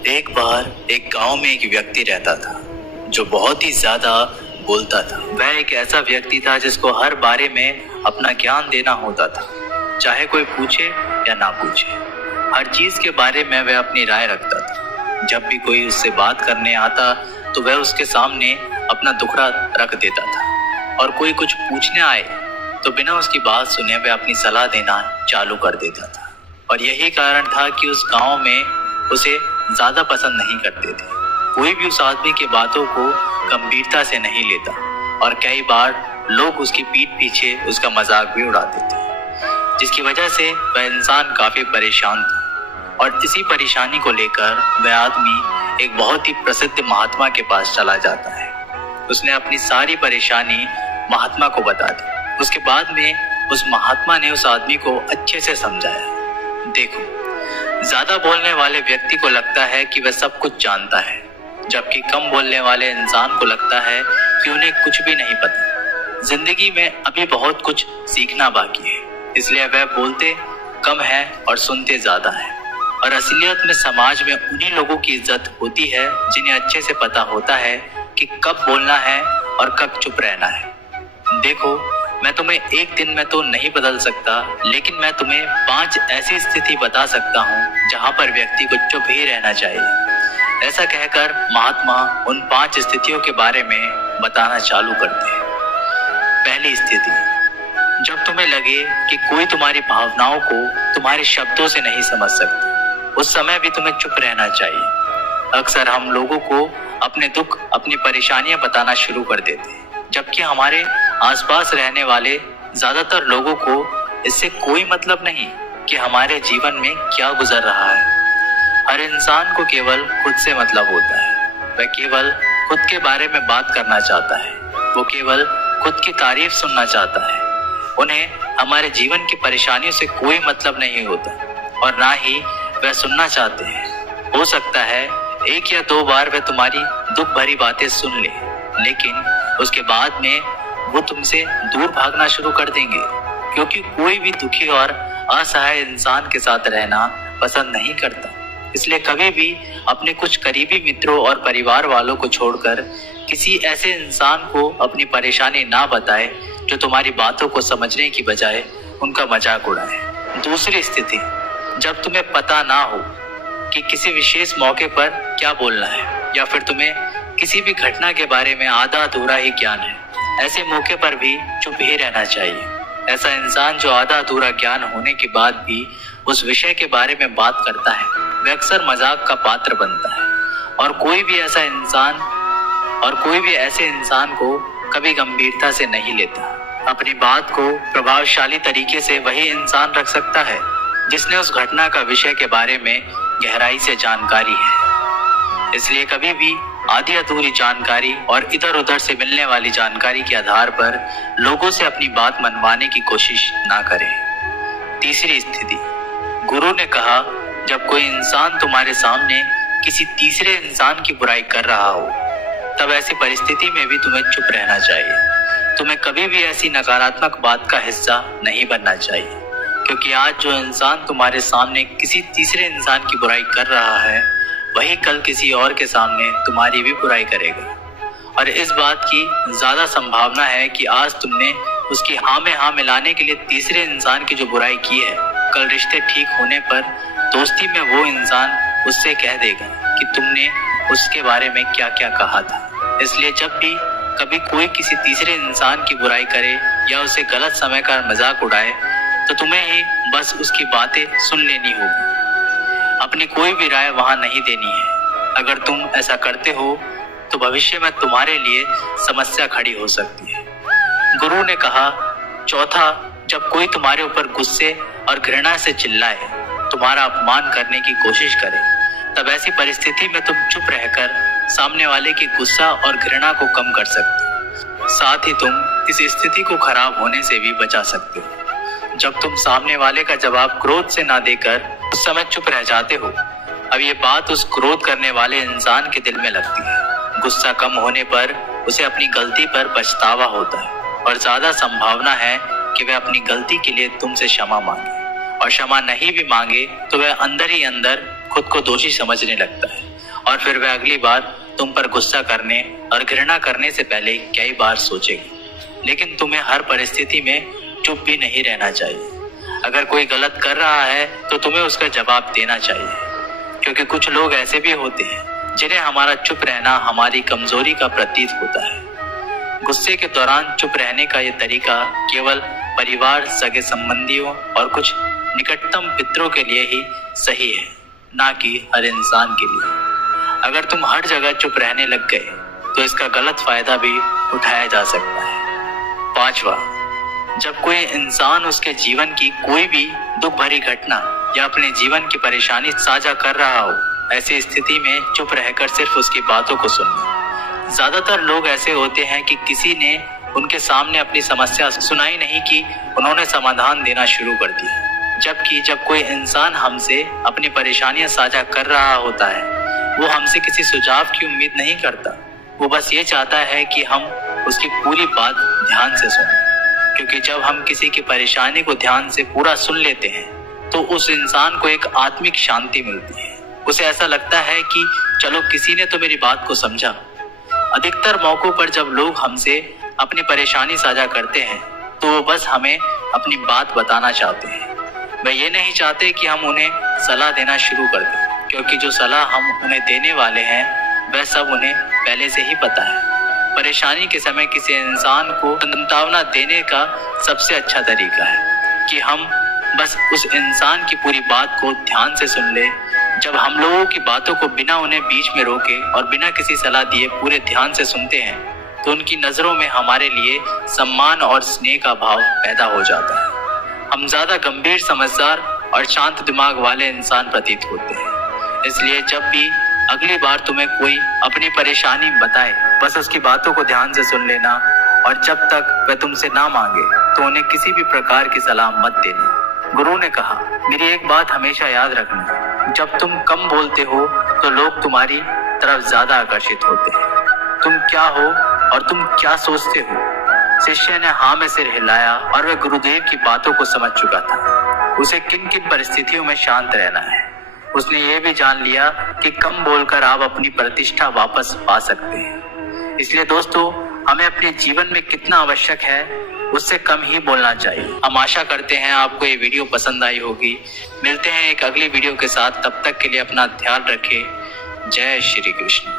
एक बार एक गांव में एक व्यक्ति रहता था जो बहुत ही ज्यादा बोलता था। वह एक ऐसा व्यक्ति था जिसको हर बारे में अपना ज्ञान देना होता था, चाहे कोई पूछे या ना पूछे। हर चीज के बारे में वह अपनी राय रखता था। जब भी कोई उससे बात करने आता तो वह उसके सामने अपना दुखड़ा रख देता था, और कोई कुछ पूछने आए तो बिना उसकी बात सुने वह अपनी सलाह देना चालू कर देता था। और यही कारण था कि उस गांव में उसे ज्यादा पसंद नहीं करते थे। कोई भी उस आदमी की बातों को गंभीरता से नहीं लेता, और कई बार लोग उसकी पीठ पीछे उसका मजाक भी उड़ाते थे, जिसकी वजह से वह इंसान काफी परेशान था। और इसी परेशानी को लेकर वह आदमी एक बहुत ही प्रसिद्ध महात्मा के पास चला जाता है। उसने अपनी सारी परेशानी महात्मा को बता दी। उसके बाद में उस महात्मा ने उस आदमी को अच्छे से समझाया। देखो, ज्यादा बोलने वाले व्यक्ति को लगता है कि वह सब कुछ जानता है, जबकि कम बोलने वाले इंसान को लगता है कि उन्हें कुछ भी नहीं पता। जिंदगी में अभी बहुत कुछ सीखना बाकी है, इसलिए वह बोलते कम है और सुनते ज्यादा है। और असलियत में समाज में उन्हीं लोगों की इज्जत होती है जिन्हें अच्छे से पता होता है कि कब बोलना है और कब चुप रहना है। देखो, मैं तुम्हें एक दिन में तो नहीं बदल सकता, लेकिन मैं तुम्हें 5 ऐसी स्थिति बता सकता हूँ जहाँ पर व्यक्ति को चुप ही रहना चाहिए। ऐसा कहकर महात्मा उन 5 स्थितियों के बारे में बताना चालू करते हैं। पहली स्थिति, जब तुम्हें लगे कि कोई तुम्हारी भावनाओं को तुम्हारे शब्दों से नहीं समझ सकता, उस समय भी तुम्हें चुप रहना चाहिए। अक्सर हम लोगों को अपने दुख, अपनी परेशानियां बताना शुरू कर देते हैं, जबकि हमारे आसपास रहने वाले ज्यादातर लोगों को इससे कोई मतलब नहीं कि हमारे जीवन में क्या गुजर रहा है। हर इंसान को केवल खुद से मतलब होता है। वह केवल खुद के बारे में बात करना चाहता है। वो केवल खुद की तारीफ सुनना चाहता है। उन्हें हमारे जीवन की परेशानियों से कोई मतलब नहीं होता, और ना ही वह सुनना चाहते हैं। हो सकता है 1 या 2 बार वह तुम्हारी दुख भरी बातें सुन ले, लेकिन उसके बाद में वो तुमसे दूर भागना शुरू कर देंगे, क्योंकि कोई भी दुखी और असहाय इंसान के साथ रहना पसंद नहीं करता। इसलिए कभी भी अपने कुछ करीबी मित्रों और परिवार वालों को छोड़कर किसी ऐसे इंसान को अपनी परेशानी ना बताए जो तुम्हारी बातों को समझने की बजाय उनका मजाक उड़ाए। दूसरी स्थिति, जब तुम्हें पता ना हो कि किसी विशेष मौके पर क्या बोलना है, या फिर तुम्हें किसी भी घटना के बारे में आधा अधूरा ही ज्ञान है, ऐसे मौके पर भी चुप ही रहना चाहिए। ऐसा इंसान जो आधा अधूरा ज्ञान होने के बाद भी उस विषय के बारे में बात करता है, वह अक्सर मजाक का पात्र बनता है। और कोई भी ऐसे इंसान को कभी गंभीरता से नहीं लेता। अपनी बात को प्रभावशाली तरीके से वही इंसान रख सकता है जिसने उस घटना का विषय के बारे में गहराई से जानकारी है। इसलिए कभी भी आधी अधूरी जानकारी और इधर उधर से मिलने वाली जानकारी के आधार पर लोगों से अपनी बात मनवाने की कोशिश ना करें। तीसरी स्थिति, गुरु ने कहा, जब कोई इंसान तुम्हारे सामने किसी तीसरे इंसान की बुराई कर रहा हो, तब ऐसी परिस्थिति में भी तुम्हें चुप रहना चाहिए। तुम्हें कभी भी ऐसी नकारात्मक बात का हिस्सा नहीं बनना चाहिए, क्योंकि आज जो इंसान तुम्हारे सामने किसी तीसरे इंसान की बुराई कर रहा है, वही कल किसी और के सामने तुम्हारी भी बुराई करेगा। और इस बात की ज्यादा संभावना है कि आज तुमने उसकी हाँ में हाँ मिलाने के लिए तीसरे इंसान की जो बुराई की है, कल रिश्ते ठीक होने पर दोस्ती में वो इंसान उससे कह देगा कि तुमने उसके बारे में क्या क्या कहा था। इसलिए जब भी कभी कोई किसी तीसरे इंसान की बुराई करे या उसे गलत समय का मजाक उड़ाए, तो तुम्हें ही बस उसकी बातें सुन लेनी होगी। अपनी कोई भी राय वहां नहीं देनी है। अगर तुम ऐसा करते हो तो भविष्य में तुम्हारे लिए समस्या खड़ी हो सकती है। गुरु ने कहा, चौथा, जब कोई तुम्हारे ऊपर गुस्से और घृणा से चिल्लाए, तुम्हारा अपमान करने की कोशिश करे, तब ऐसी परिस्थिति में तुम चुप रहकर सामने वाले की गुस्सा और घृणा को कम कर सकते हो। साथ ही तुम इस स्थिति को खराब होने से भी बचा सकते हो। जब तुम सामने वाले का जवाब क्रोध से ना देकर उस समय चुप रह जाते हो, अब ये बात उस क्रोध करने वाले इंसान के दिल में लगती है। गुस्सा कम होने पर उसे अपनी गलती पर पछतावा होता है, और ज्यादा संभावना है कि वह अपनी गलती के लिए तुमसे क्षमा मांगे, और क्षमा नहीं भी मांगे तो वह अंदर ही अंदर खुद को दोषी समझने लगता है और फिर वह अगली बार तुम पर गुस्सा करने और घृणा करने से पहले कई बार सोचेगी। लेकिन तुम्हें हर परिस्थिति में चुप भी नहीं रहना चाहिए। अगर कोई गलत कर रहा है तो तुम्हें उसका जवाब देना चाहिए, क्योंकि कुछ लोग ऐसे भी होते हैं जिन्हें हमारा चुप रहना हमारी कमजोरी का प्रतीत होता है। गुस्से के दौरान चुप रहने का यह तरीका केवल परिवार, सगे संबंधियों और कुछ निकटतम मित्रों के लिए ही सही है, ना कि हर इंसान के लिए। अगर तुम हर जगह चुप रहने लग गए तो इसका गलत फायदा भी उठाया जा सकता है। 5वां, जब कोई इंसान उसके जीवन की कोई भी दुख भरी घटना या अपने जीवन की परेशानी साझा कर रहा हो, ऐसी स्थिति में चुप रहकर सिर्फ उसकी बातों को सुनना। ज्यादातर लोग ऐसे होते हैं कि किसी ने उनके सामने अपनी समस्या सुनाई नहीं कि उन्होंने समाधान देना शुरू कर दिया। जबकि जब कोई इंसान हमसे अपनी परेशानियां साझा कर रहा होता है, वो हमसे किसी सुझाव की उम्मीद नहीं करता। वो बस ये चाहता है कि हम उसकी पूरी बात ध्यान से सुनें, क्योंकि जब हम किसी की परेशानी को ध्यान से पूरा सुन लेते हैं तो उस इंसान को एक आत्मिक शांति मिलती है। उसे ऐसा लगता है कि चलो किसी ने तो मेरी बात को समझा। अधिकतर मौकों पर जब लोग हमसे अपनी परेशानी साझा करते हैं तो वो बस हमें अपनी बात बताना चाहते हैं। वे ये नहीं चाहते कि हम उन्हें सलाह देना शुरू कर दें, क्योंकि जो सलाह हम उन्हें देने वाले हैं वह सब उन्हें पहले से ही पता है। परेशानी के समय किसी इंसान को सांत्वना देने का सबसे अच्छा तरीका है कि हम बस उस इंसान की पूरी बात को ध्यान से सुन ले। जब हम लोगों की बातों को बिना उन्हें बीच में रोके और बिना किसी सलाह दिए पूरे ध्यान से सुनते हैं तो उनकी नजरों में हमारे लिए सम्मान और स्नेह का भाव पैदा हो जाता है। हम ज्यादा गंभीर, समझदार और शांत दिमाग वाले इंसान प्रतीत होते हैं। इसलिए जब भी अगली बार तुम्हें कोई अपनी परेशानी बताए, बस उसकी बातों को ध्यान से सुन लेना और जब तक वह तुमसे ना मांगे तो उन्हें किसी भी प्रकार की सलाह मत देना। गुरु ने कहा, मेरी एक बात हमेशा याद रखना, जब तुम कम बोलते हो तो लोग तुम्हारी तरफ ज्यादा आकर्षित होते हैं। तुम क्या हो और तुम क्या सोचते हो? शिष्य ने हाँ में सिर हिलाया और वह गुरुदेव की बातों को समझ चुका था। उसे किन किन परिस्थितियों में शांत रहना है। उसने ये भी जान लिया कि कम बोलकर आप अपनी प्रतिष्ठा वापस पा सकते हैं। इसलिए दोस्तों, हमें अपने जीवन में कितना आवश्यक है उससे कम ही बोलना चाहिए। हम आशा करते हैं आपको ये वीडियो पसंद आई होगी। मिलते हैं एक अगली वीडियो के साथ, तब तक के लिए अपना ध्यान रखें। जय श्री कृष्ण।